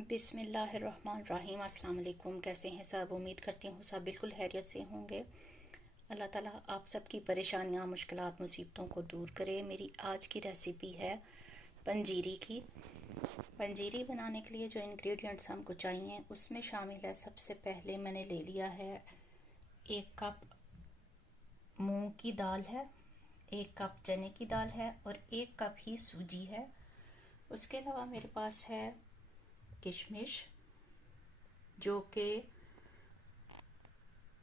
बिस्मिल्लाहिर्रहमानिर्रहीम। अस्सलाम वालेकुम। कैसे हैं सब? उम्मीद करती हूँ सब बिल्कुल खैरियत से होंगे। अल्लाह ताला आप सबकी परेशानियाँ, मुश्किलात, मुसीबतों को दूर करे। मेरी आज की रेसिपी है पंजीरी की। पंजीरी बनाने के लिए जो इंग्रेडिएंट्स हमको चाहिए उसमें शामिल है, सबसे पहले मैंने ले लिया है 1 कप मूंग की दाल है, 1 कप चने की दाल है और 1 कप ही सूजी है। उसके अलावा मेरे पास है किशमिश, जो कि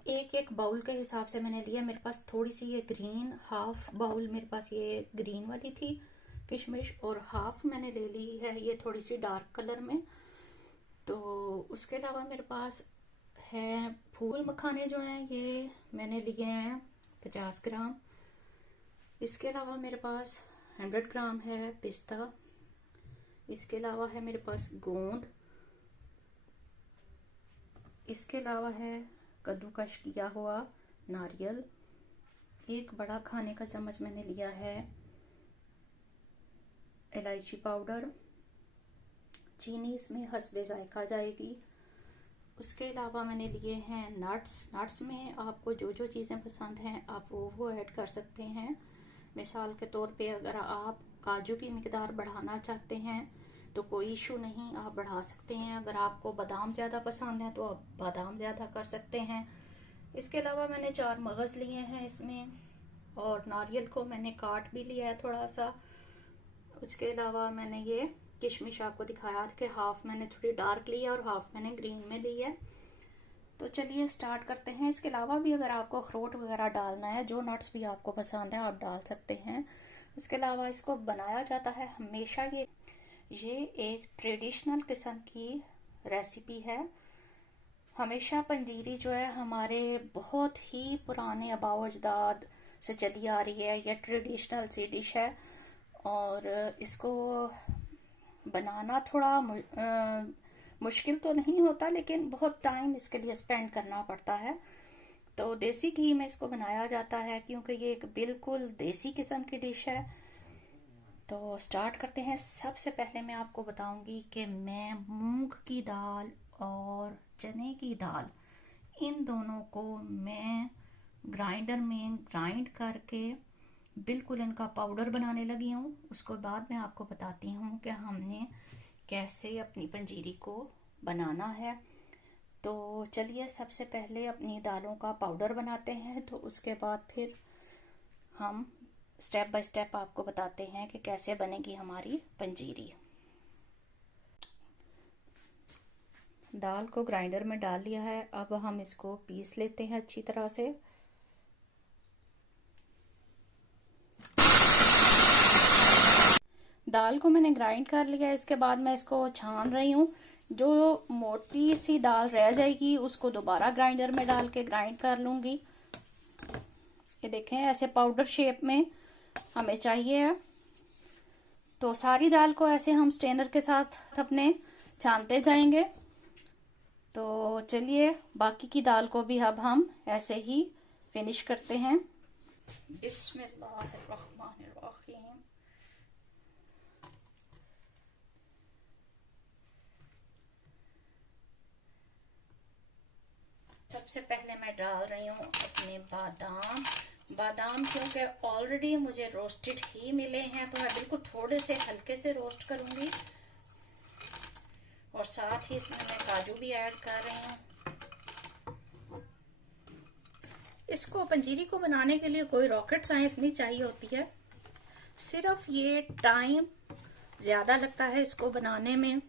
एक बाउल के हिसाब से मैंने लिया। मेरे पास थोड़ी सी ये ग्रीन, हाफ बाउल मेरे पास ये ग्रीन वाली थी किशमिश, और हाफ मैंने ले ली है ये थोड़ी सी डार्क कलर में। तो उसके अलावा मेरे पास है फूल मखाने, जो हैं ये मैंने लिए हैं 50 ग्राम। इसके अलावा मेरे पास 100 ग्राम है पिस्ता। इसके अलावा है मेरे पास गोंद। इसके अलावा है कद्दूकश किया हुआ नारियल। 1 बड़ा खाने का चम्मच मैंने लिया है इलायची पाउडर। चीनी इसमें हस्बे जायका जाएगी। उसके अलावा मैंने लिए हैं नट्स में आपको जो जो चीज़ें पसंद हैं आप वो ऐड कर सकते हैं। मिसाल के तौर पे अगर आप काजू की मिकदार बढ़ाना चाहते हैं तो कोई इशू नहीं, आप बढ़ा सकते हैं। अगर आपको बादाम ज़्यादा पसंद है तो आप बादाम ज़्यादा कर सकते हैं। इसके अलावा मैंने 4 मगज़ लिए हैं इसमें, और नारियल को मैंने काट भी लिया है थोड़ा सा। उसके अलावा मैंने ये किशमिश आपको दिखाया कि हाफ मैंने थोड़ी डार्क ली है और हाफ मैंने ग्रीन में ली है। तो चलिए स्टार्ट करते हैं। इसके अलावा भी अगर आपको अखरोट वगैरह डालना है, जो नट्स भी आपको पसंद है आप डाल सकते हैं। इसके अलावा इसको बनाया जाता है हमेशा, ये एक ट्रेडिशनल किस्म की रेसिपी है। हमेशा पंजीरी जो है हमारे बहुत ही पुराने आबाओ अजदाद से चली आ रही है। यह ट्रेडिशनल सी डिश है और इसको बनाना थोड़ा मुश्किल तो नहीं होता, लेकिन बहुत टाइम इसके लिए स्पेंड करना पड़ता है। तो देसी घी में इसको बनाया जाता है क्योंकि ये एक बिल्कुल देसी किस्म की डिश है। तो स्टार्ट करते हैं। सबसे पहले मैं आपको बताऊंगी कि मैं मूंग की दाल और चने की दाल, इन दोनों को मैं ग्राइंडर में ग्राइंड करके बिल्कुल इनका पाउडर बनाने लगी हूँ। उसके बाद मैं आपको बताती हूँ कि हमने कैसे अपनी पंजीरी को बनाना है। तो चलिए सबसे पहले अपनी दालों का पाउडर बनाते हैं, तो उसके बाद फिर हम स्टेप बाय स्टेप आपको बताते हैं कि कैसे बनेगी हमारी पंजीरी। दाल को ग्राइंडर में डाल लिया है, अब हम इसको पीस लेते हैं अच्छी तरह से। दाल को मैंने ग्राइंड कर लिया है। इसके बाद मैं इसको छान रही हूँ। जो मोटी सी दाल रह जाएगी उसको दोबारा ग्राइंडर में डाल के ग्राइंड कर लूंगी। ये देखें, ऐसे पाउडर शेप में हमें चाहिए। तो सारी दाल को ऐसे हम स्ट्रेनर के साथ अपने छानते जाएंगे। तो चलिए बाकी की दाल को भी अब हम ऐसे ही फिनिश करते हैं। बिस्मिल्लाहिर्रहमानिर्रहीम। सबसे पहले मैं डाल रही हूँ अपने बादाम क्योंकि ऑलरेडी मुझे रोस्टेड ही मिले हैं, तो मैं बिल्कुल थोड़े से हल्के से रोस्ट करूंगी। और साथ ही इसमें मैं काजू भी ऐड कर रही हूँ। इसको पंजीरी को बनाने के लिए कोई रॉकेट साइंस नहीं चाहिए होती है, सिर्फ ये टाइम ज़्यादा लगता है इसको बनाने में,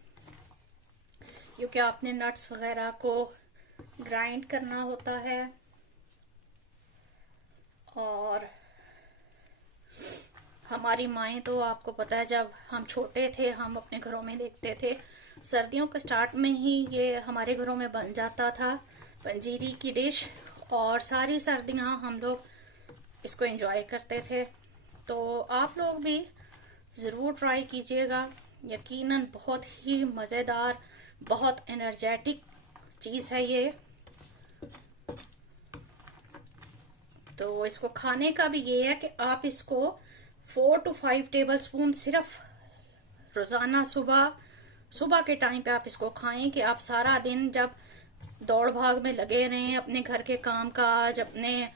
क्योंकि आपने नट्स वगैरह को ग्राइंड करना होता है। और हमारी माएँ तो आपको पता है, जब हम छोटे थे हम अपने घरों में देखते थे, सर्दियों के स्टार्ट में ही ये हमारे घरों में बन जाता था पंजीरी की डिश, और सारी सर्दियाँ हम लोग इसको एंजॉय करते थे। तो आप लोग भी ज़रूर ट्राई कीजिएगा। यकीनन बहुत ही मज़ेदार, बहुत एनर्जेटिक चीज़ है ये। तो इसको खाने का भी ये है कि आप इसको 4 to 5 टेबल स्पून सिर्फ रोज़ाना सुबह सुबह के टाइम पे आप इसको खाएं कि आप सारा दिन जब दौड़ भाग में लगे रहें अपने घर के काम काज, अपने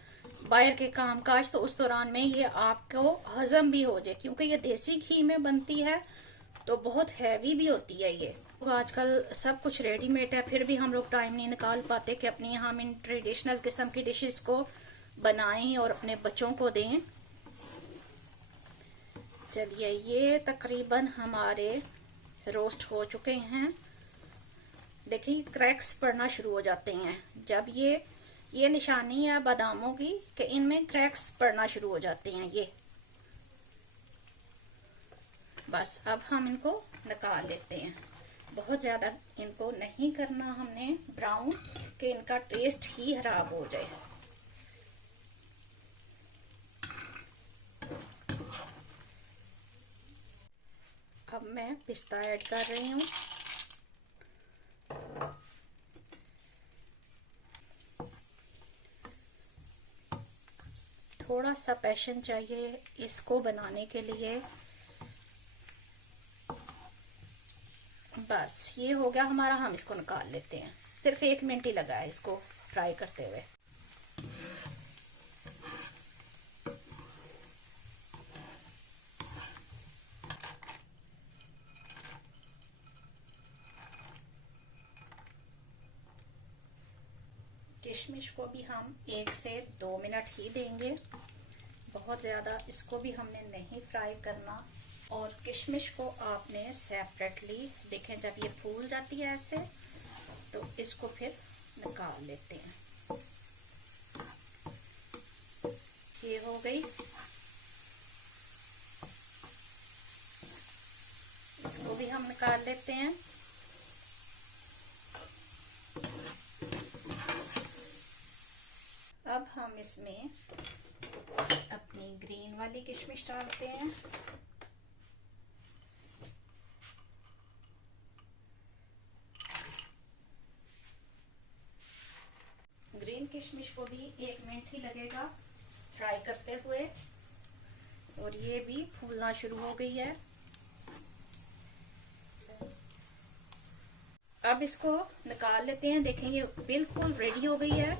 बाहर के काम काज, तो उस दौरान में ये आपको हजम भी हो जाए, क्योंकि ये देसी घी में बनती है तो बहुत हैवी भी होती है ये। आजकल सब कुछ रेडीमेड है, फिर भी हम लोग टाइम नहीं निकाल पाते कि अपनी हम इन ट्रेडिशनल किस्म की डिशेस को बनाएं और अपने बच्चों को दें। चलिए, ये तकरीबन हमारे रोस्ट हो चुके हैं। देखिए क्रैक्स पड़ना शुरू हो जाते हैं जब ये निशानी है बादामों की कि इनमें क्रैक्स पड़ना शुरू हो जाते हैं ये। बस अब हम इनको निकाल लेते हैं। बहुत ज़्यादा इनको नहीं करना हमने ब्राउन कि इनका टेस्ट ही खराब हो जाए। अब मैं पिस्ता ऐड कर रही हूँ। थोड़ा सा पैशन चाहिए इसको बनाने के लिए। बस ये हो गया हमारा, हम इसको निकाल लेते हैं। सिर्फ 1 मिनट ही लगा है इसको फ्राई करते हुए। किशमिश को भी हम 1 से 2 मिनट ही देंगे, बहुत ज़्यादा इसको भी हमने नहीं फ्राई करना। और किशमिश को आपने सेपरेटली, देखें जब ये फूल जाती है ऐसे, तो इसको फिर निकाल लेते हैं। ये हो गई, इसको भी हम निकाल लेते हैं। अब हम इसमें अपनी ग्रीन वाली किशमिश डालते हैं। ग्रीन किशमिश को भी 1 मिनट ही लगेगा फ्राई करते हुए, और ये भी फूलना शुरू हो गई है। अब इसको निकाल लेते हैं। देखें ये बिल्कुल रेडी हो गई है,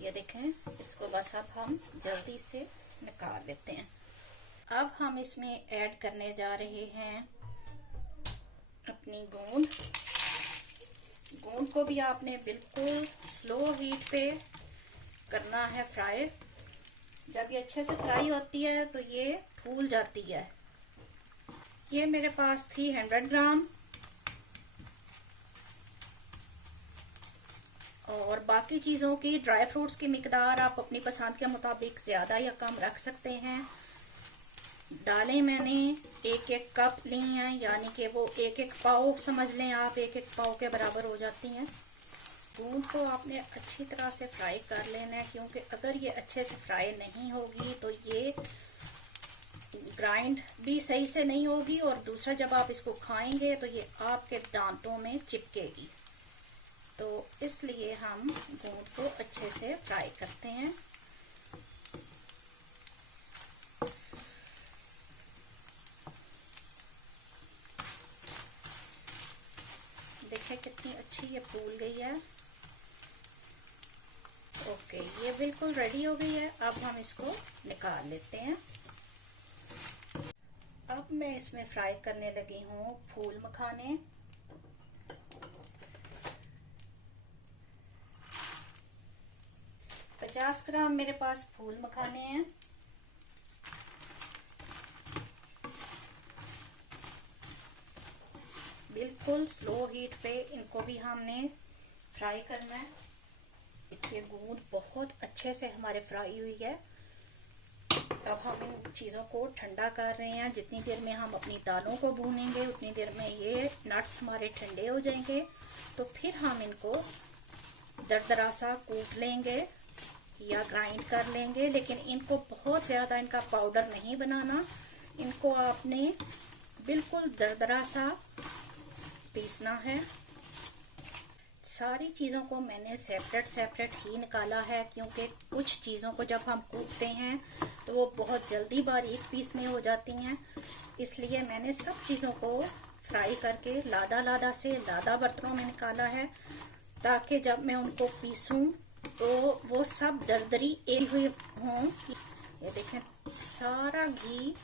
ये देखें। इसको बस अब हम जल्दी से निकाल लेते हैं। अब हम इसमें ऐड करने जा रहे हैं अपनी गोंद। गोंद को भी आपने बिल्कुल स्लो हीट पे करना है फ्राई। जब ये अच्छे से फ्राई होती है तो ये फूल जाती है। ये मेरे पास थी 100 ग्राम, और बाकी चीज़ों की, ड्राई फ्रूट्स की मिकदार आप अपनी पसंद के मुताबिक ज़्यादा या कम रख सकते हैं। दालें मैंने 1-1 कप ली हैं, यानी कि वो 1-1 पाव समझ लें आप, 1-1 पाव के बराबर हो जाती हैं। दूध को आपने अच्छी तरह से फ्राई कर लेना है, क्योंकि अगर ये अच्छे से फ्राई नहीं होगी तो ये ग्राइंड भी सही से नहीं होगी, और दूसरा जब आप इसको खाएंगे तो ये आपके दांतों में चिपकेगी। तो इसलिए हम दूध को अच्छे से फ्राई करते हैं। देखिए कितनी अच्छी ये फूल गई है। ओके, ये बिल्कुल रेडी हो गई है। अब हम इसको निकाल लेते हैं। अब मैं इसमें फ्राई करने लगी हूँ फूल मखाने। $50 ग्राम मेरे पास फूल मखाने हैं। बिल्कुल स्लो हीट पे इनको भी हमने फ्राई करना है। देखिए गूंद बहुत अच्छे से हमारे फ्राई हुई है। अब हम इन चीज़ों को ठंडा कर रहे हैं। जितनी देर में हम अपनी दालों को भूनेंगे उतनी देर में ये नट्स हमारे ठंडे हो जाएंगे, तो फिर हम इनको दरदरा सा कूट लेंगे या ग्राइंड कर लेंगे। लेकिन इनको बहुत ज़्यादा इनका पाउडर नहीं बनाना, इनको आपने बिल्कुल दरदरा सा पीसना है। सारी चीज़ों को मैंने सेपरेट ही निकाला है, क्योंकि कुछ चीज़ों को जब हम कूटते हैं तो वो बहुत जल्दी बारीक पीस में हो जाती हैं। इसलिए मैंने सब चीज़ों को फ्राई करके लादा लादा से लादा बर्तनों में निकाला है, ताकि जब मैं उनको पीसूं तो वो सब दरदरी एक हुई हों। ये देखें सारा घी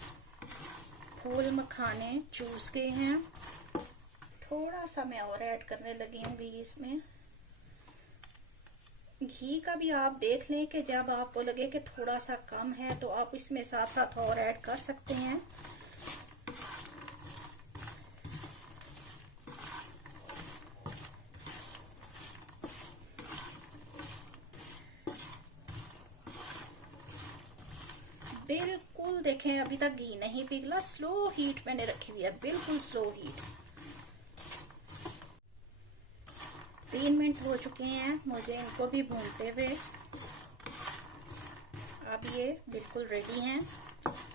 फूल मखाने चूस गए हैं। थोड़ा सा मैं और ऐड करने लगी हूँ घी इसमें। घी का भी आप देख लें कि जब आपको लगे कि थोड़ा सा कम है तो आप इसमें साथ साथ और ऐड कर सकते हैं। बिल्कुल देखें अभी तक घी नहीं पिघला, स्लो हीट मैंने रखी हुई है, बिल्कुल स्लो हीट। 3 मिनट हो चुके हैं मुझे इनको भी भूनते हुए। अब ये बिल्कुल रेडी हैं,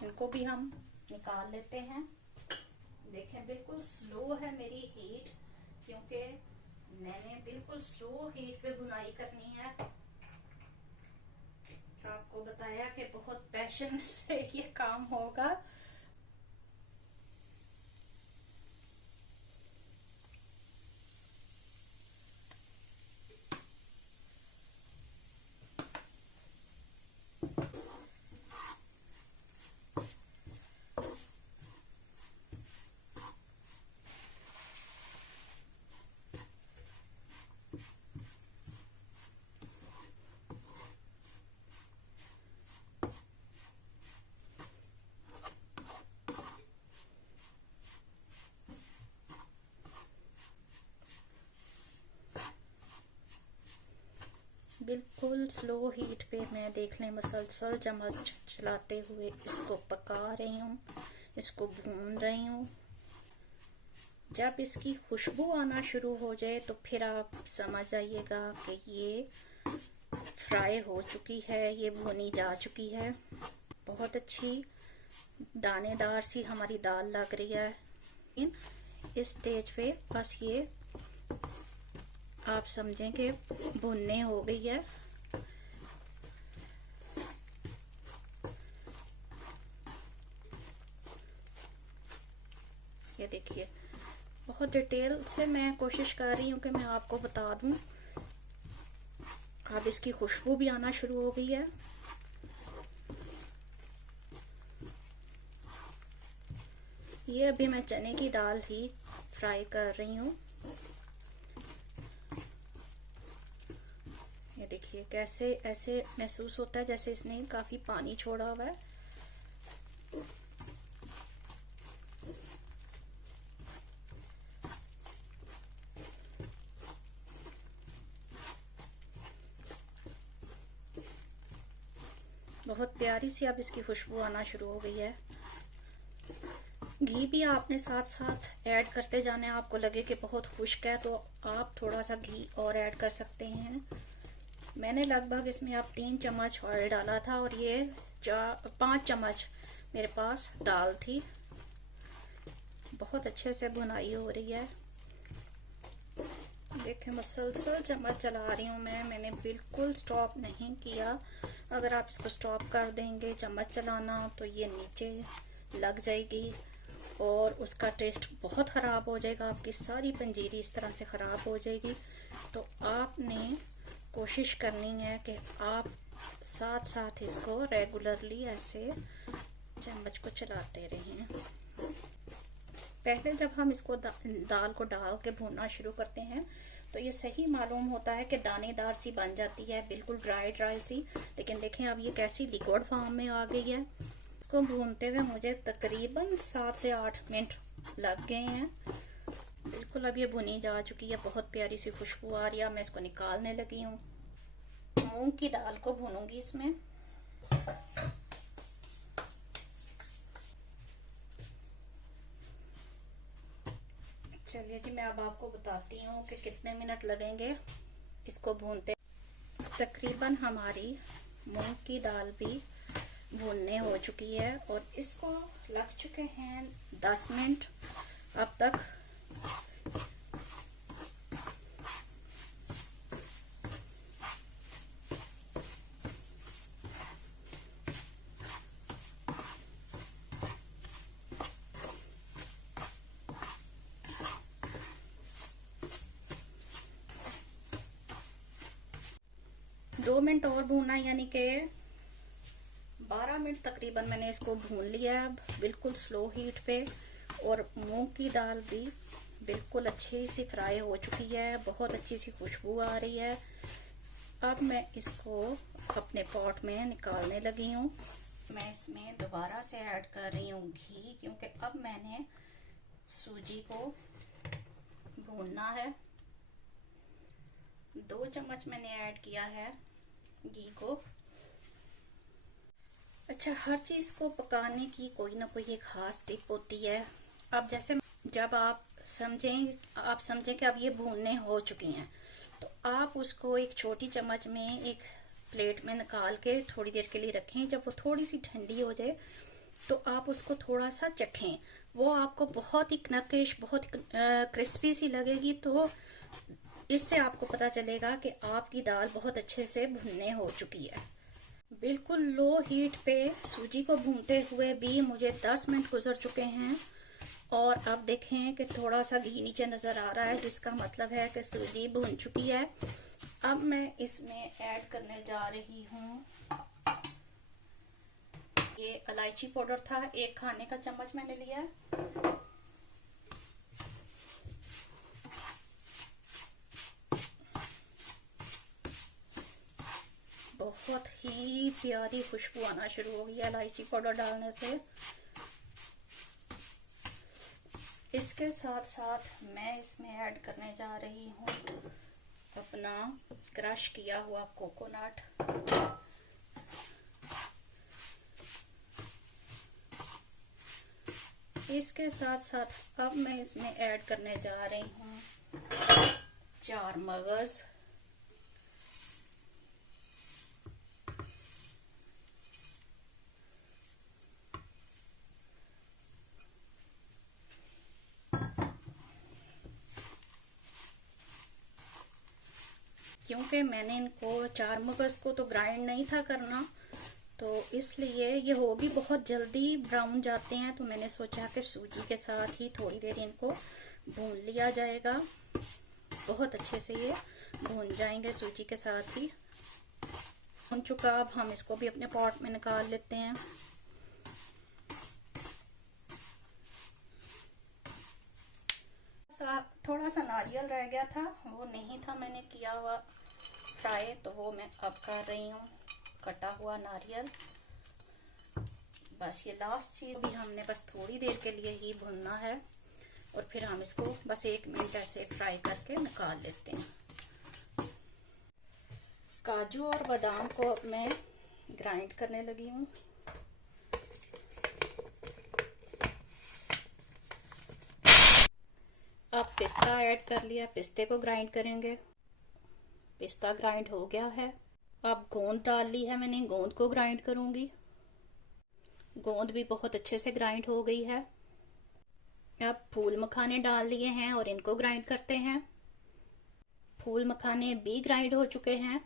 इनको भी हम निकाल लेते हैं। देखें बिल्कुल स्लो है मेरी हीट, क्योंकि मैंने बिल्कुल स्लो हीट पे भुनाई करनी है। आपको बताया कि बहुत पैशन से ये काम होगा। बिल्कुल स्लो हीट पे मैं देख लें मुसलसल चम्मच चलाते हुए इसको पका रही हूँ, इसको भून रही हूँ। जब इसकी खुशबू आना शुरू हो जाए तो फिर आप समझ आइएगा कि ये फ्राई हो चुकी है, ये भुनी जा चुकी है। बहुत अच्छी दानेदार सी हमारी दाल लग रही है। इस स्टेज पे बस ये आप समझें कि भुनने हो गई है। ये देखिए बहुत डिटेल से मैं कोशिश कर रही हूँ कि मैं आपको बता दूं। अब इसकी खुशबू भी आना शुरू हो गई है। ये अभी मैं चने की दाल ही फ्राई कर रही हूँ। ये देखिए कैसे ऐसे महसूस होता है जैसे इसने काफी पानी छोड़ा हुआ है। बहुत प्यारी सी अब इसकी खुशबू आना शुरू हो गई है। घी भी आपने साथ साथ ऐड करते जाने, आपको लगे कि बहुत खुश्क है तो आप थोड़ा सा घी और ऐड कर सकते हैं। मैंने लगभग इसमें अब 3 चम्मच ऑयल डाला था और ये 5 चम्मच मेरे पास दाल थी। बहुत अच्छे से भुनाई हो रही है। देखें मुसलसल चम्मच चला रही हूँ मैंने बिल्कुल स्टॉप नहीं किया। अगर आप इसको स्टॉप कर देंगे चम्मच चलाना तो ये नीचे लग जाएगी और उसका टेस्ट बहुत ख़राब हो जाएगा। आपकी सारी पंजीरी इस तरह से ख़राब हो जाएगी। तो आपने कोशिश करनी है कि आप साथ साथ इसको रेगुलरली ऐसे चम्मच को चलाते रहें। पहले जब हम इसको दाल को डाल के भूनना शुरू करते हैं तो ये सही मालूम होता है कि दानेदार सी बन जाती है, बिल्कुल ड्राई सी। लेकिन देखें अब ये कैसी लिक्विड फॉर्म में आ गई है। इसको भूनते हुए मुझे तकरीबन 7 से 8 मिनट लग गए हैं। बिल्कुल अब ये भुनी जा चुकी है, बहुत प्यारी सी खुशबू आ रही है। मैं इसको निकालने लगी हूँ। मूंग की दाल को भूनूंगी इसमें। चलिए जी मैं अब आपको बताती हूँ कि कितने मिनट लगेंगे इसको भूनते। तकरीबन हमारी मूंग की दाल भी भूनने हो चुकी है और इसको लग चुके हैं 10 मिनट अब तक। 2 मिनट और भूनना, यानी कि 12 मिनट तकरीबन मैंने इसको भून लिया है अब बिल्कुल स्लो हीट पे। और मूंग की दाल भी बिल्कुल अच्छी सी फ्राई हो चुकी है, बहुत अच्छी सी खुशबू आ रही है। अब मैं इसको अपने पॉट में निकालने लगी हूँ। मैं इसमें दोबारा से ऐड कर रही हूँ घी, क्योंकि अब मैंने सूजी को भूनना है। 2 चम्मच मैंने ऐड किया है घी को। अच्छा, हर चीज़ को पकाने की कोई ना कोई एक ख़ास टिप होती है। अब जैसे जब आप समझें कि अब ये भूनने हो चुकी हैं, तो आप उसको एक छोटी चम्मच में एक प्लेट में निकाल के थोड़ी देर के लिए रखें। जब वो थोड़ी सी ठंडी हो जाए तो आप उसको थोड़ा सा चखें। वो आपको बहुत ही कनकिश, बहुत ही क्रिस्पी सी लगेगी। तो इससे आपको पता चलेगा कि आपकी दाल बहुत अच्छे से भुनने हो चुकी है। बिल्कुल लो हीट पे सूजी को भूनते हुए भी मुझे 10 मिनट गुजर चुके हैं। और अब देखें कि थोड़ा सा घी नीचे नज़र आ रहा है, जिसका मतलब है कि सूजी भून चुकी है। अब मैं इसमें ऐड करने जा रही हूँ, ये इलायची पाउडर था, 1 खाने का चम्मच मैंने लिया है। बहुत ही प्यारी खुशबू आना शुरू हो गई है इलायची पाउडर डालने से। इसके साथ साथ मैं इसमें ऐड करने जा रही हूँ अपना क्रश किया हुआ कोकोनट। इसके साथ साथ अब मैं इसमें ऐड करने जा रही हूँ 4 मगज। क्योंकि मैंने इनको 4 मगज को तो ग्राइंड नहीं था करना, तो इसलिए ये हो भी बहुत जल्दी ब्राउन जाते हैं। तो मैंने सोचा कि सूजी के साथ ही थोड़ी देर इनको भून लिया जाएगा। बहुत अच्छे से ये भून जाएंगे सूजी के साथ ही। भून चुका, अब हम इसको भी अपने पॉट में निकाल लेते हैं। थोड़ा सा नारियल रह गया था, वो नहीं था मैंने किया हुआ फ्राई, तो वो मैं अब कर रही हूँ, कटा हुआ नारियल। बस ये लास्ट चीज़ भी हमने बस थोड़ी देर के लिए ही भुनना है, और फिर हम इसको बस 1 मिनट ऐसे फ्राई करके निकाल लेते हैं। काजू और बादाम को मैं ग्राइंड करने लगी हूँ। अब पिस्ता ऐड कर लिया, पिस्ते को ग्राइंड करेंगे। पिस्ता ग्राइंड हो गया है। अब गोंद डाल ली है मैंने, गोंद को ग्राइंड करूंगी। गोंद भी बहुत अच्छे से ग्राइंड हो गई है। अब फूल मखाने डाल लिए हैं और इनको ग्राइंड करते हैं। फूल मखाने भी ग्राइंड हो चुके हैं।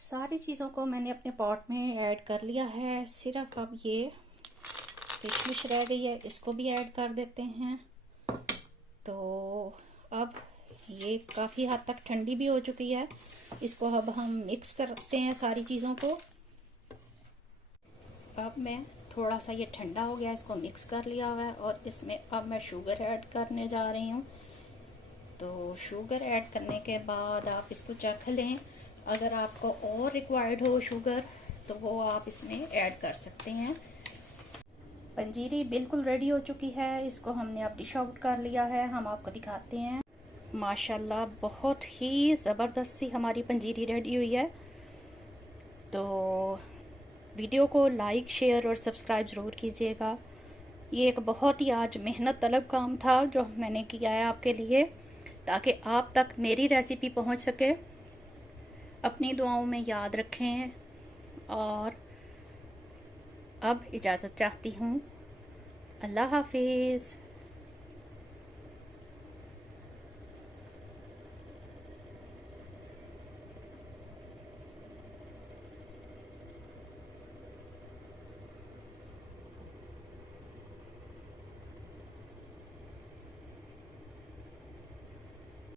सारी चीज़ों को मैंने अपने पॉट में ऐड कर लिया है। सिर्फ अब ये किशमिश रह गई है, इसको भी ऐड कर देते हैं। तो अब ये काफ़ी हद तक ठंडी भी हो चुकी है। इसको अब हम मिक्स करते हैं सारी चीज़ों को। अब मैं थोड़ा सा, ये ठंडा हो गया, इसको मिक्स कर लिया हुआ है, और इसमें अब मैं शुगर ऐड करने जा रही हूँ। तो शुगर ऐड करने के बाद आप इसको चख लें। अगर आपको और रिक्वायर्ड हो शुगर, तो वो आप इसमें ऐड कर सकते हैं। पंजीरी बिल्कुल रेडी हो चुकी है। इसको हमने अब डिश आउट कर लिया है। हम आपको दिखाते हैं। माशाल्लाह बहुत ही ज़बरदस्त सी हमारी पंजीरी रेडी हुई है। तो वीडियो को लाइक, शेयर और सब्सक्राइब ज़रूर कीजिएगा। ये एक बहुत ही आज मेहनत तलब काम था जो मैंने किया है आपके लिए, ताकि आप तक मेरी रेसिपी पहुंच सके। अपनी दुआओं में याद रखें, और अब इजाज़त चाहती हूँ। अल्लाह हाफिज़।